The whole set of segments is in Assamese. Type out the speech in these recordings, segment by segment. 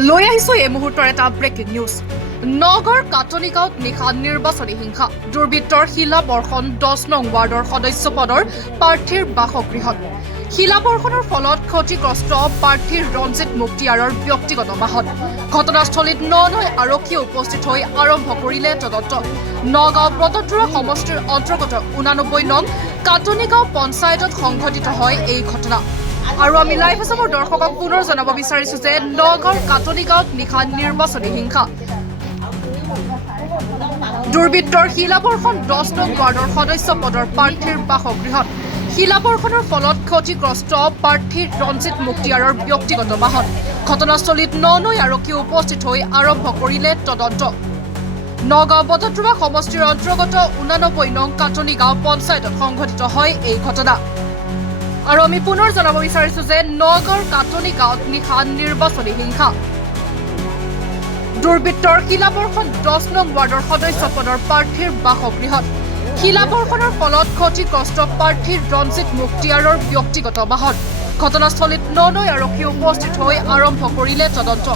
লৈ আহিছো এই মুহূৰ্তৰ এটা ব্ৰেকিং নিউজ। নগৰ কাটনি গাঁৱত নিশা নিৰ্বাচনী হিংসা। দুৰ্বৃত্তৰ শিলাবৰ্ষণ 10 নং ৱাৰ্ডৰ সদস্য পদৰ প্ৰাৰ্থীৰ বাসগৃহত। শিলাবৰ্ষণৰ ফলত ক্ষতিগ্ৰস্ত প্ৰাৰ্থীৰ ৰঞ্জিত মুক্তিয়াৰৰ ব্যক্তিগত বাহন। ঘটনাস্থলীত ননৈ আৰক্ষীয়ে উপস্থিত হৈ আৰম্ভ কৰিলে তদন্ত। নগাঁও বটদ্ৰৱা সমষ্টিৰ অন্তৰ্গত 89 নং কাটনি গাঁও পঞ্চায়তত সংঘটিত হয় এই ঘটনা। আৰু আমি লাইভ আছামৰ দৰ্শকক পুনৰ জনাব বিচাৰিছো যে নগাঁৱৰ কাটনি গাঁৱত নিশা নিৰ্বাচনী হিংসা। দুৰ্বৃত্তৰ শিলাবৰ্ষণ 10 নং ৱাৰ্ডৰ সদস্য পদৰ প্ৰাৰ্থীৰ বাসগৃহত। শিলাবৰ্ষণৰ ফলত ক্ষতিগ্ৰস্ত প্ৰাৰ্থীৰ ৰঞ্জিত মুক্তিয়াৰৰ ব্যক্তিগত বাহন। ঘটনাস্থলীত ননৈ আৰক্ষীয়ে উপস্থিত হৈ আৰম্ভ কৰিলে তদন্ত। নগাঁও বটদ্ৰৱা সমষ্টিৰ অন্তৰ্গত 89 নং কাটনি গাঁও পঞ্চায়তত সংঘটিত হয় এই ঘটনা। আৰু আমি পুনৰ জনাব বিচাৰিছো যে নগাঁৱৰ কাটনি গাঁৱত নিশা নিৰ্বাচনী হিংসা। দুৰ্বৃত্তৰ শিলাবৰ্ষণ 10 নং ৱাৰ্ডৰ সদস্য পদৰ প্ৰাৰ্থীৰ বাসগৃহত। শিলাবৰ্ষণৰ ফলত ক্ষতিগ্ৰস্ত প্ৰাৰ্থীৰ ৰঞ্জিত মুক্তিয়াৰৰ ব্যক্তিগত বাহন। ঘটনাস্থলীত ননৈ আৰক্ষীয়ে উপস্থিত হৈ আৰম্ভ কৰিলে তদন্ত।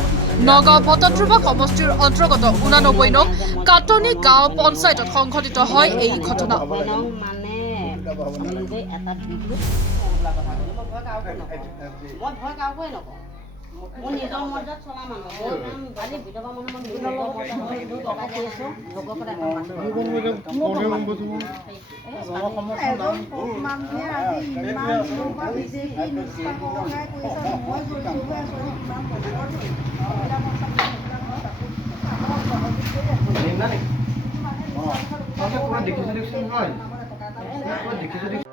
নগাঁও বটদ্ৰৱা সমষ্টিৰ অন্তৰ্গত 89 নং কাটনি গাঁও পঞ্চায়তত সংঘটিত হয় এই ঘটনা। মোৰ নিজৰ মৰ্যাদাত চলা মানুহ আজি বিধৱা মানুহ দেখিছো